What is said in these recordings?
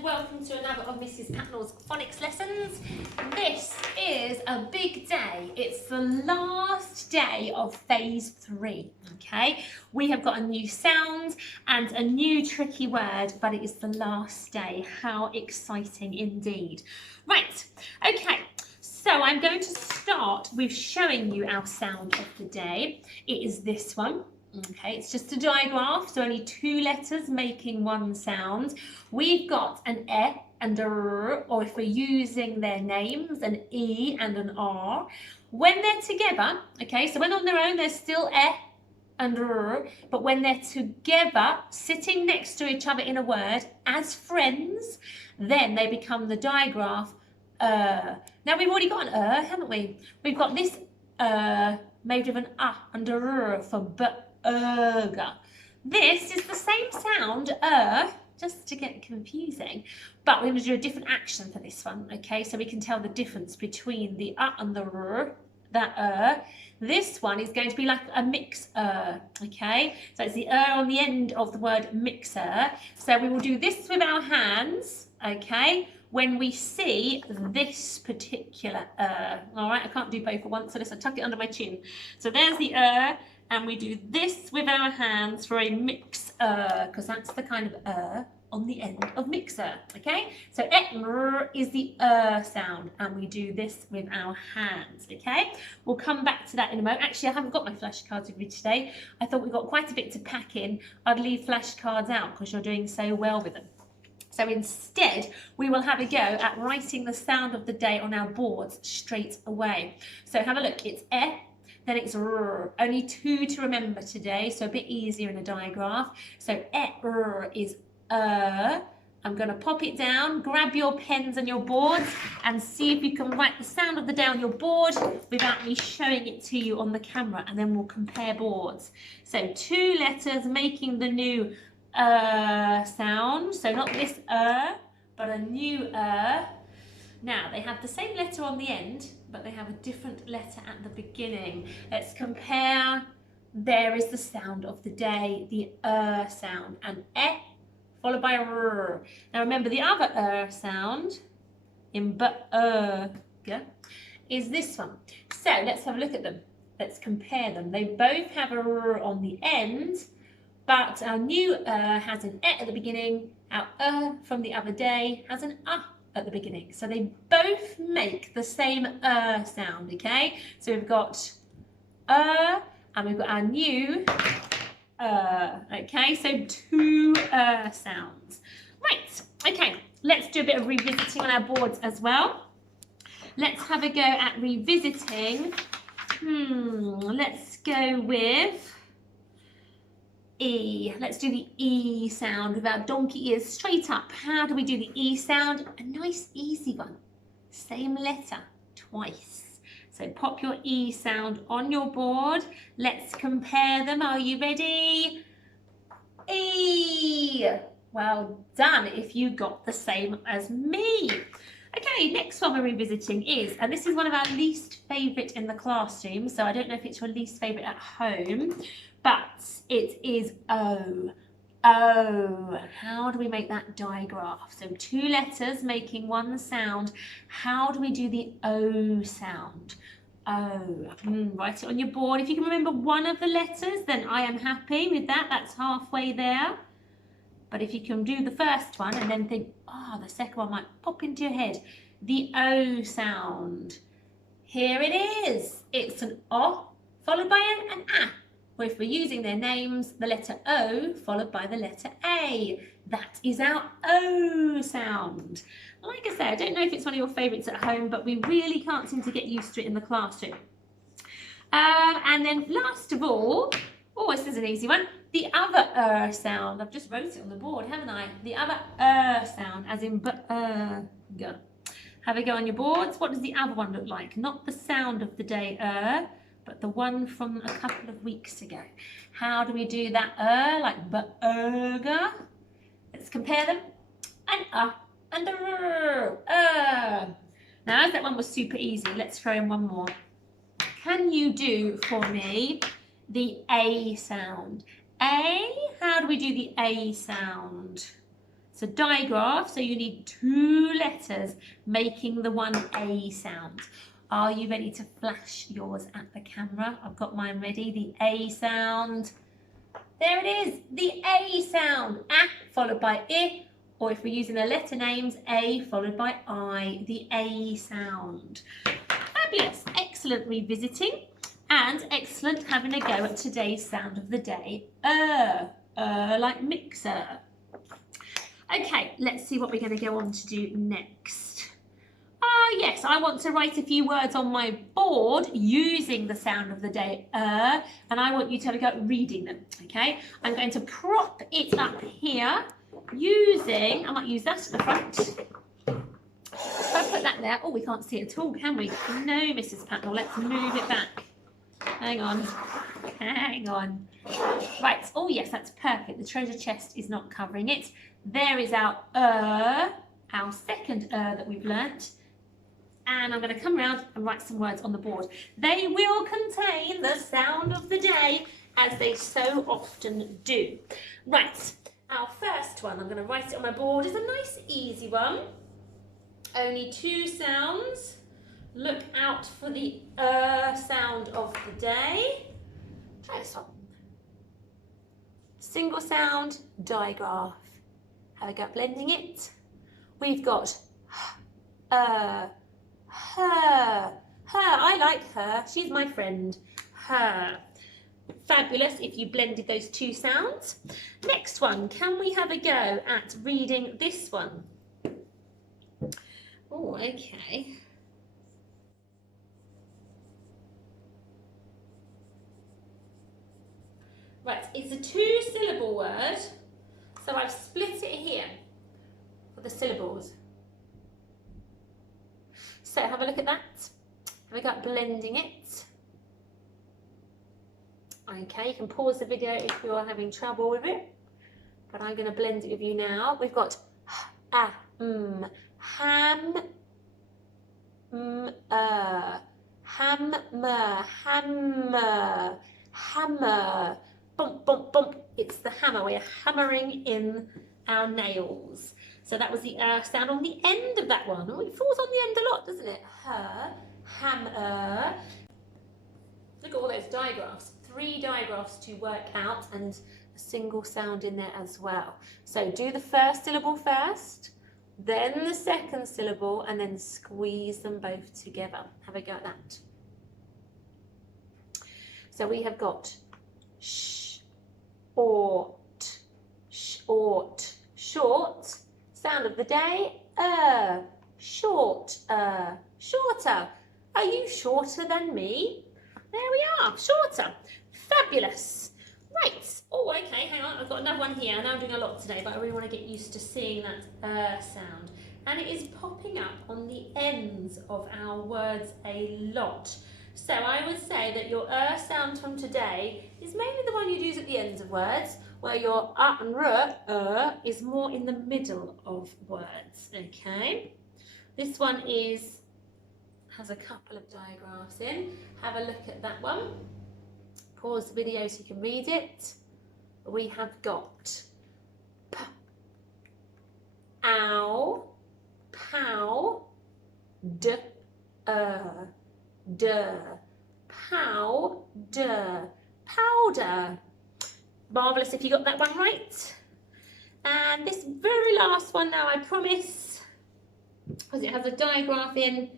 and welcome to another of Mrs. Patnell's phonics lessons. This is a big day. It's the last day of phase 3, okay? We have got a new sound and a new tricky word, but it is the last day. How exciting indeed. Right, okay. So I'm going to start with showing you our sound of the day. It is this one. Okay, it's just a digraph, so only 2 letters making one sound. We've got an E and a R, or if we're using their names, an E and an R. When they're together, okay, so when on their own, they're still E and R, but when they're together, sitting next to each other in a word, as friends, then they become the digraph. Now we've already got an haven't we? We've got this made with an and a R for burger. This is the same sound, just to get confusing, but we're going to do a different action for this one, okay? So we can tell the difference between the and the r, that This one is going to be like a mixer, okay? So it's the on the end of the word mixer. So we will do this with our hands, okay? When we see this particular all right, I can't do both at once, so let's tuck it under my chin. So there's the and we do this with our hands for a mixer, because that's the kind of on the end of mixer, okay? So is the sound, and we do this with our hands, okay? We'll come back to that in a moment. Actually, I haven't got my flashcards with me today. I thought we got quite a bit to pack in. I'd leave flashcards out because you're doing so well with them. So instead, we will have a go at writing the sound of the day on our boards straight away. So have a look, it's E, then it's R. Only 2 to remember today, so a bit easier in a digraph. So R is I'm going to pop it down, grab your pens and your boards and see if you can write the sound of the day on your board without me showing it to you on the camera, and then we'll compare boards. So 2 letters making the new sound, so not this but a new Now they have the same letter on the end, but they have a different letter at the beginning. Let's compare. There is the sound of the day, the sound, and E followed by a R. Now remember the other sound in is this one. So let's have a look at them. Let's compare them. They both have a R on the end, but our new has an E at the beginning. Our from the other day has an at the beginning. So they both make the same sound, okay? So we've got and we've got our new okay, so 2 sounds. Right, okay, let's do a bit of revisiting on our boards as well. Let's have a go at revisiting. Let's go with E. Let's do the E sound with our donkey ears straight up. How do we do the E sound? A nice easy one. Same letter twice. So pop your E sound on your board. Let's compare them. Are you ready? E. Well done if you got the same as me. Okay, next one we're revisiting is, and this is one of our least favourite in the classroom, so I don't know if it's your least favourite at home, but it is O. O. How do we make that digraph? So 2 letters making one sound. How do we do the O sound? O. Write it on your board. If you can remember one of the letters, then I am happy with that. That's halfway there. But if you can do the first one and then think, the second one might pop into your head. The O sound. Here it is. It's an O followed by an A. Or if we're using their names, the letter O followed by the letter A. That is our O sound. Like I say, I don't know if it's one of your favourites at home, but we really can't seem to get used to it in the classroom. And then last of all, this is an easy one, the other sound. I've just wrote it on the board, haven't I? The other sound, as in go. Have a go on your boards. What does the other one look like? Not the sound of the day but the one from a couple of weeks ago. How do we do that like burger? Let's compare them. An and a r. Now as that one was super easy, let's throw in one more. Can you do for me the A sound? A, how do we do the A sound? It's a digraph, so you need 2 letters making the one A sound. Are you ready to flash yours at the camera? I've got mine ready, the A sound. There it is, the A sound. A followed by I, or if we're using the letter names, A followed by I, the A sound. Fabulous, excellent revisiting, and excellent having a go at today's sound of the day. Like mixer. Okay, let's see what we're going to go on to do next. Yes, I want to write a few words on my board using the sound of the day, and I want you to have a go at reading them, okay? I'm going to prop it up here using, I might use that at the front. If I put that there, oh, we can't see it at all, can we? No, Mrs. Patnell, let's move it back. Hang on. Right, oh yes, that's perfect. The treasure chest is not covering it. There is our second that we've learnt. And I'm going to come around and write some words on the board. They will contain the sound of the day, as they so often do. Right, our first one, I'm going to write it on my board, is a nice easy one. Only 2 sounds. Look out for the sound of the day. Try this one. Single sound, digraph. Have a go at blending it. We've got her. I like her. She's my friend. Her. Fabulous if you blended those 2 sounds. Next one, can we have a go at reading this one? Oh, okay. Right, it's a 2-syllable word, so I've split it here for the syllables. So have a look at that. Have a go at blending it. Okay, you can pause the video if you're having trouble with it, but I'm going to blend it with you now. We've got ham, hammer, hammer, bump, bump, bump. It's the hammer. We're hammering in our nails. So that was the sound on the end of that one. Oh, it falls on the end a lot, doesn't it? Her, hammer. Look at all those digraphs. 3 digraphs to work out, and a single sound in there as well. So do the first syllable first, then the second syllable, and then squeeze them both together. Have a go at that. So we have got short, short, short. Sound of the day, short, shorter. Are you shorter than me? There we are, shorter. Fabulous. Right. Oh, okay, hang on. I've got another one here. I know I'm doing a lot today, but I really want to get used to seeing that sound. And it is popping up on the ends of our words a lot. So I would say that your sound from today is mainly the one you'd use at the ends of words, where your and is more in the middle of words, okay? This one has a couple of digraphs in. Have a look at that one. Pause the video so you can read it. We have got p, ow, pow, d, powder, powder. Marvellous if you got that one right. And this very last one now, I promise, because it has a digraph in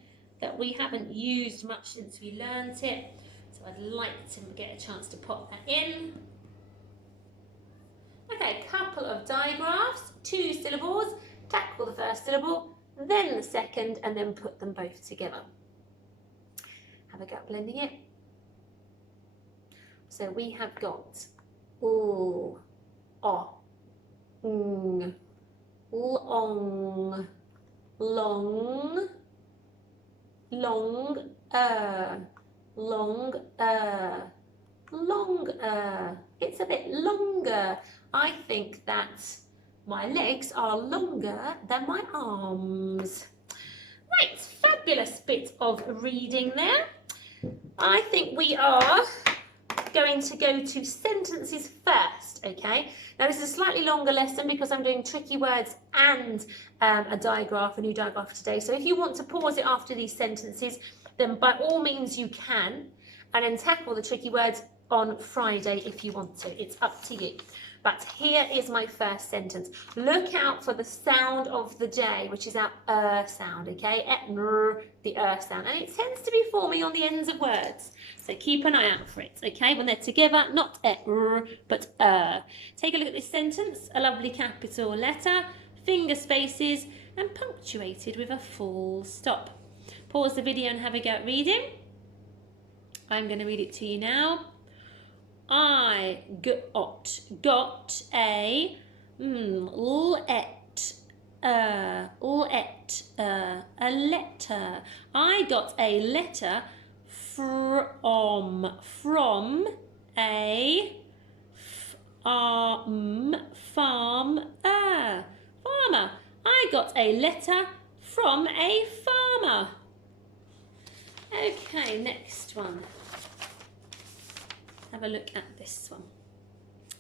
that we haven't used much since we learnt it. So I'd like to get a chance to pop that in. Okay, couple of digraphs, 2 syllables, tackle the first syllable, then the second, and then put them both together. Have a go at blending it. So we have got ooh, oh, long, long, long, long, It's a bit longer. I think that my legs are longer than my arms. Right, fabulous bit of reading there. I think we are going to go to sentences first, okay? Now this is a slightly longer lesson because I'm doing tricky words and a new diagraph today. So if you want to pause it after these sentences, then by all means you can, and then tackle the tricky words on Friday if you want to. It's up to you. But here is my first sentence. Look out for the sound of the J, which is our sound, okay? The sound. And it tends to be forming on the ends of words. So keep an eye out for it, okay? When they're together, not but Take a look at this sentence. A lovely capital letter, finger spaces, and punctuated with a full stop. Pause the video and have a go at reading. I'm going to read it to you now. I got a letter. I got a letter from a farmer. I got a letter from a farmer. Okay, next one. Have a look at this one.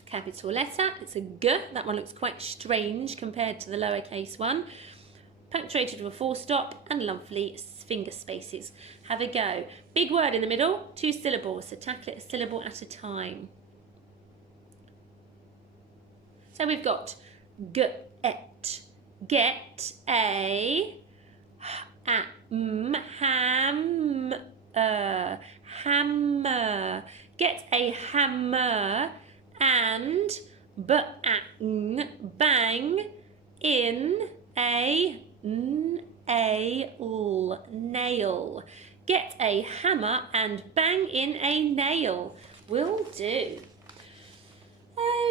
Capital letter, it's a G. That one looks quite strange compared to the lowercase one. Punctuated with a full stop and lovely finger spaces. Have a go. Big word in the middle, 2 syllables, so tackle it a syllable at a time. So we've got get a hammer. Get a hammer and bang in a nail. Get a hammer and bang in a nail. Will do.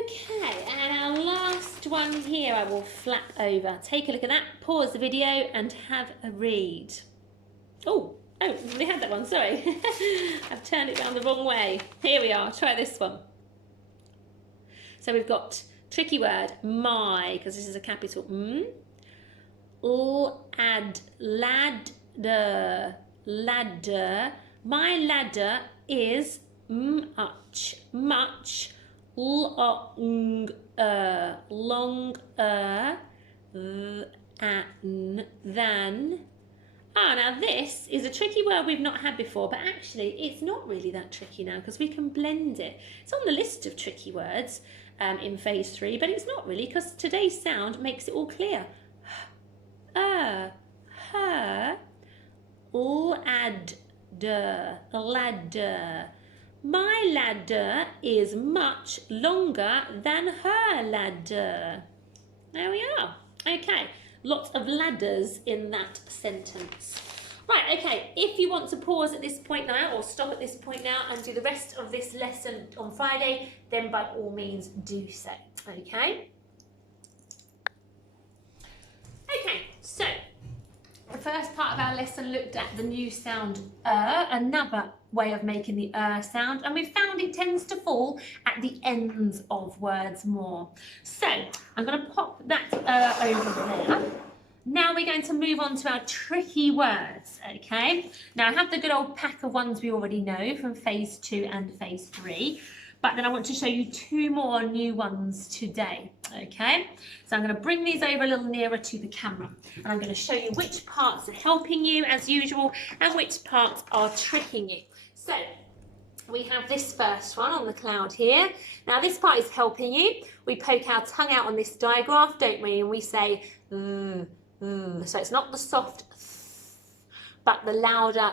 Okay, and our last one here I will flap over. Take a look at that, pause the video and have a read. Oh, we had that one, sorry. I've turned it down the wrong way. Here we are, try this one. So we've got tricky word, my, because this is a capital M. Ladder. My ladder is much longer than. Now this is a tricky word we've not had before, but actually it's not really that tricky now because we can blend it. It's on the list of tricky words in phase 3, but it's not really because today's sound makes it all clear. Ladder. My ladder is much longer than her ladder. There we are. Okay. Lots of ladders in that sentence. Right, okay, if you want to pause at this point now or stop at this point now and do the rest of this lesson on Friday, then by all means do so, okay? Okay, so the first part of our lesson looked at the new sound another way of making the sound, and we found it tends to fall at the ends of words more. So I'm going to pop that over there. Now we're going to move on to our tricky words, okay? Now I have the good old pack of ones we already know from phase 2 and phase 3, but then I want to show you 2 more new ones today, okay? So I'm going to bring these over a little nearer to the camera, and I'm going to show you which parts are helping you as usual and which parts are tricking you. So we have this first one on the cloud here. Now this part is helping you. We poke our tongue out on this digraph, don't we? And we say So it's not the soft but the louder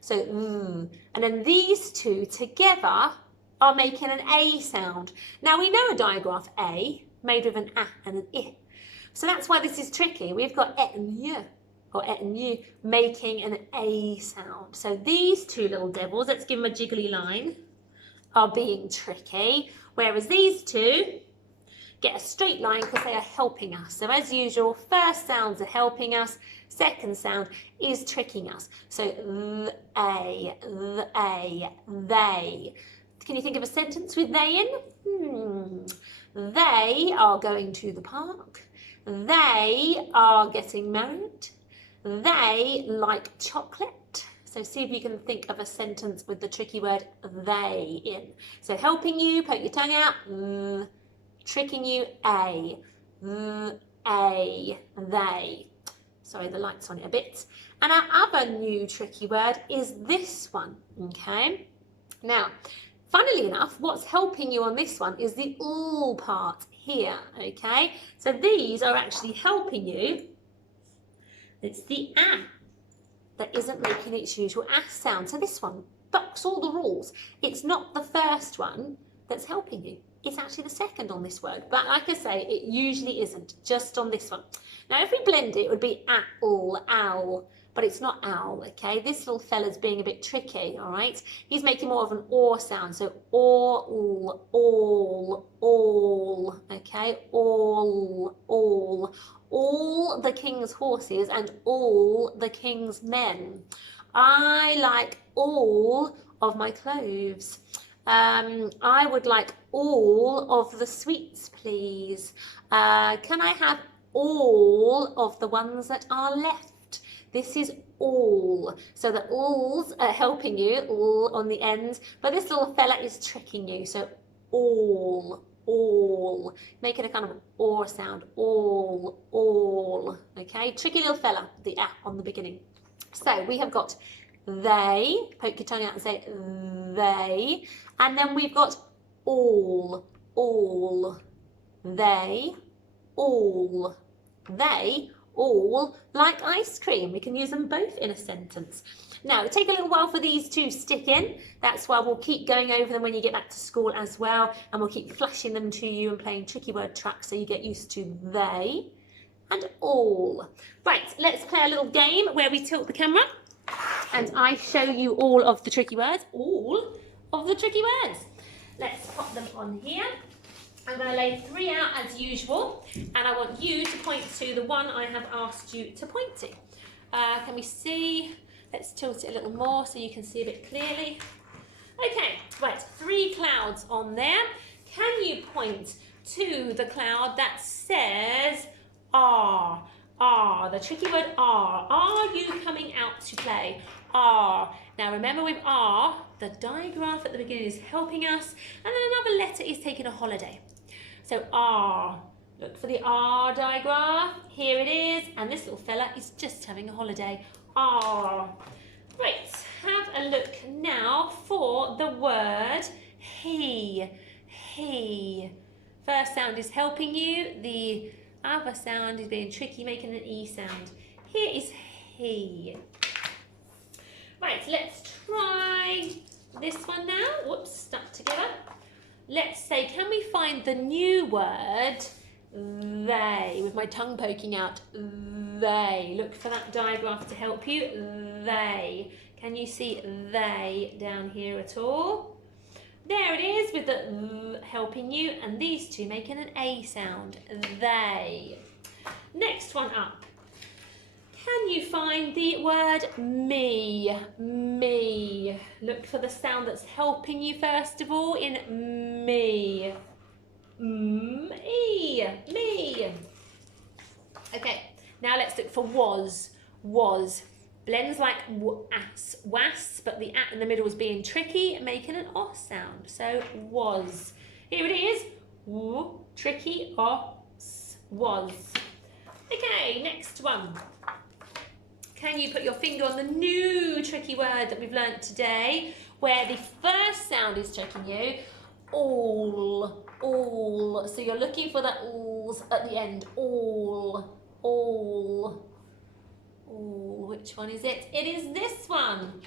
So and then these two together are making an A sound. Now we know a digraph A made with an A and an I. So that's why this is tricky. We've got E and Y, or E and Y, making an A sound. So these two little devils, let's give them a jiggly line, are being tricky, whereas these two get a straight line because they are helping us. So as usual, first sounds are helping us, second sound is tricking us. So they. Can you think of a sentence with they in? They are going to the park. They are getting married. They like chocolate. So see if you can think of a sentence with the tricky word they in. So helping you, poke your tongue out, tricking you, they. Sorry, the light's on it a bit. And our other new tricky word is this one, okay? Now, funnily enough, what's helping you on this one is the all part here, okay? So these are actually helping you. It's the that isn't making its usual sound. So this one bucks all the rules. It's not the first one that's helping you. It's actually the second on this word. But like I say, it usually isn't, just on this one. Now, if we blend it, it would be owl, but it's not owl, okay? This little fella's being a bit tricky, all right? He's making more of an or sound, so all, okay? All the king's horses and all the king's men. I like all of my clothes. I would like all of the sweets, please. Can I have all of the ones that are left? This is all. So the alls are helping you, all on the end, but this little fella is tricking you. So all, making a kind of or sound, all, okay? Tricky little fella, the on the beginning. So we have got they, poke your tongue out and say they, and then we've got all, they, all, like ice cream. We can use them both in a sentence. Now, it'll take a little while for these to stick in. That's why we'll keep going over them when you get back to school as well, and we'll keep flashing them to you and playing tricky word tracks so you get used to they and all. Right, let's play a little game where we tilt the camera and I show you all of the tricky words. Let's pop them on here. I'm going to lay 3 out as usual, and I want you to point to the one I have asked you to point to. Can we see? Let's tilt it a little more so you can see a bit clearly. Okay, right, 3 clouds on there. Can you point to the cloud that says are? Are, the tricky word are. Are you coming out to play? Are. Now remember with are, the digraph at the beginning is helping us, and then another letter is taking a holiday. So are. Look for the R digraph. Here it is, and this little fella is just having a holiday. Are. Right, have a look now for the word he. He. First sound is helping you. The other sound is being tricky, making an E sound. Here is he. Right, let's try this one now. Whoops, stuck together. Let's say, can we find the new word they, with my tongue poking out? They. Look for that digraph to help you. They. Can you see they down here at all? There it is with the helping you, and these two making an A sound. They. Next one up. Can you find the word me? Me. Look for the sound that's helping you first of all in me. Me. Me. Okay, now let's look for was. Was. Blends like was, but the at in the middle was being tricky, making an O sound. So was. Here it is. W, tricky, os, was. Okay, next one. Can you put your finger on the new tricky word that we've learnt today, where the first sound is tricking you? All. So you're looking for the alls at the end. All. Which one is it? It is this one.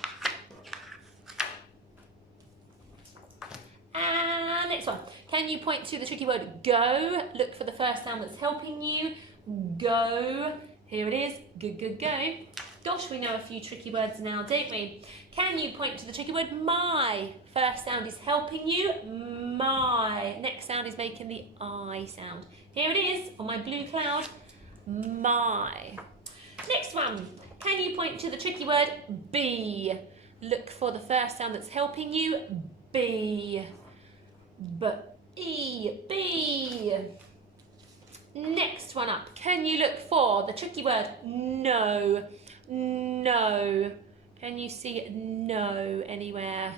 And next one. Can you point to the tricky word go? Look for the first sound that's helping you. Go. Here it is. Go. Gosh, we know a few tricky words now, don't we? Can you point to the tricky word my? First sound is helping you. My. Next sound is making the I sound. Here it is on my blue cloud. My. Next one. Can you point to the tricky word be? Look for the first sound that's helping you. Be. Be. Next one up. Can you look for the tricky word no? No. Can you see no anywhere?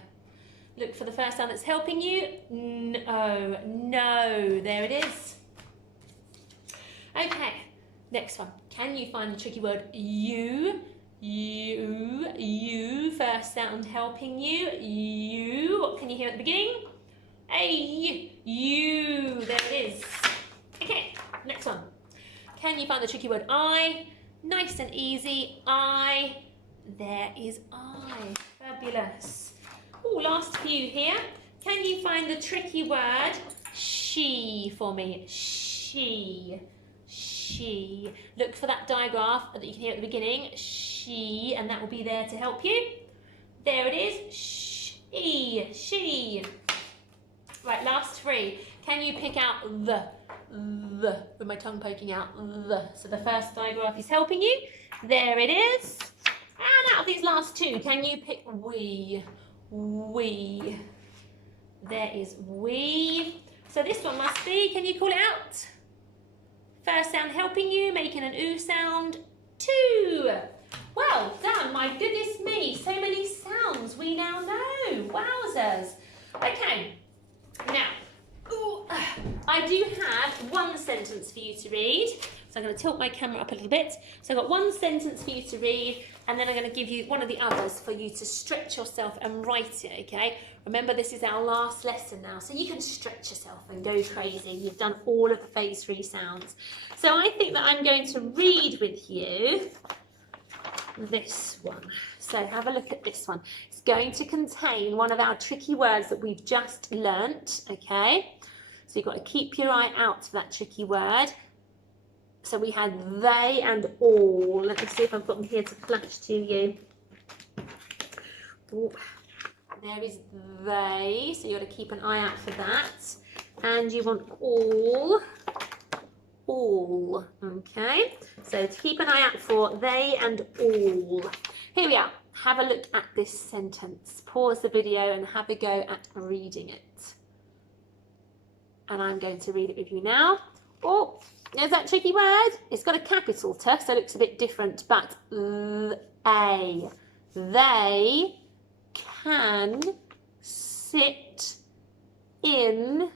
Look for the first sound that's helping you. No, no, there it is. Okay, next one. Can you find the tricky word you? You, first sound helping you. You, what can you hear at the beginning? A, you, there it is. Okay, next one. Can you find the tricky word I? Nice and easy, I. There is I. Fabulous. Oh, last few here. Can you find the tricky word she for me? She. She. Look for that digraph that you can hear at the beginning. She, and that will be there to help you. There it is. She. She. Right, last three. Can you pick out the, with my tongue poking out, the. So the first digraph is helping you. There it is. And out of these last two, can you pick we? We. There is we. So this one must be, can you call it out? First sound helping you, making an oo sound, two. Well done, my goodness me, so many sounds we now know. Wowzers. Okay, now, I do have one sentence for you to read. So I'm going to tilt my camera up a little bit. So I've got one sentence for you to read, and then I'm going to give you one of the others for you to stretch yourself and write it, okay? Remember, this is our last lesson now, so you can stretch yourself and go crazy. You've done all of the phase 3 sounds. So I think that I'm going to read with you this one. So have a look at this one. It's going to contain one of our tricky words that we've just learnt, okay? So you've got to keep your eye out for that tricky word. So we had they and all. Let me see if I've got them here to flash to you. Ooh, there is they, so you've got to keep an eye out for that. And you want all, okay? So to keep an eye out for they and all. Here we are. Have a look at this sentence. Pause the video and have a go at reading it. And I'm going to read it with you now. Oh, there's that tricky word. It's got a capital T, so it looks a bit different, but a. They can sit in,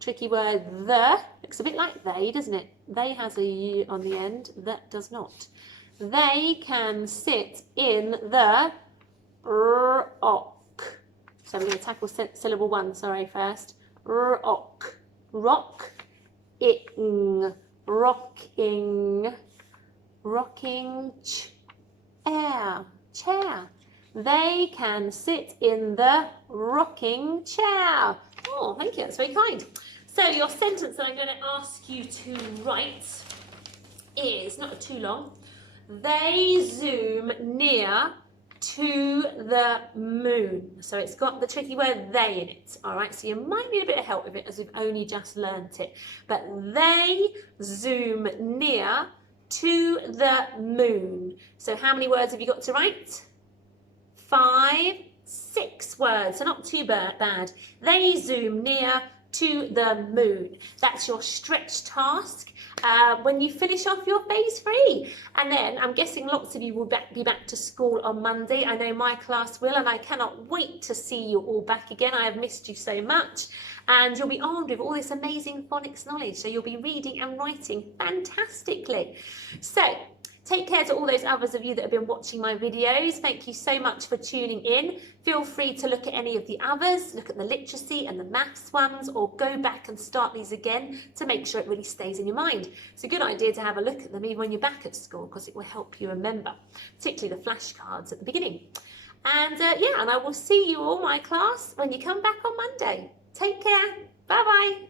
tricky word, the. Looks a bit like they, doesn't it? They has a U on the end, that does not. They can sit in the rock. So we're going to tackle syllable 1, sorry, first. Rock. Rock. Ing. Rocking. Rocking. Chair. Chair. They can sit in the rocking chair. Oh, thank you. That's very kind. So your sentence that I'm going to ask you to write is, not too long, they zoom near to the moon. So it's got the tricky word they in it. All right, so you might need a bit of help with it as we've only just learnt it. But they zoom near to the moon. So how many words have you got to write? 5, 6 words, so not too bad. They zoom near to the moon. That's your stretch task when you finish off your phase 3. And then I'm guessing lots of you will be back to school on Monday. I know my class will, and I cannot wait to see you all back again. I have missed you so much. And you'll be armed with all this amazing phonics knowledge. So you'll be reading and writing fantastically. So take care to all those others of you that have been watching my videos. Thank you so much for tuning in. Feel free to look at any of the others, look at the literacy and the maths ones, or go back and start these again to make sure it really stays in your mind. It's a good idea to have a look at them even when you're back at school, because it will help you remember, particularly the flashcards at the beginning. And yeah, and I will see you all, my class, when you come back on Monday. Take care. Bye-bye.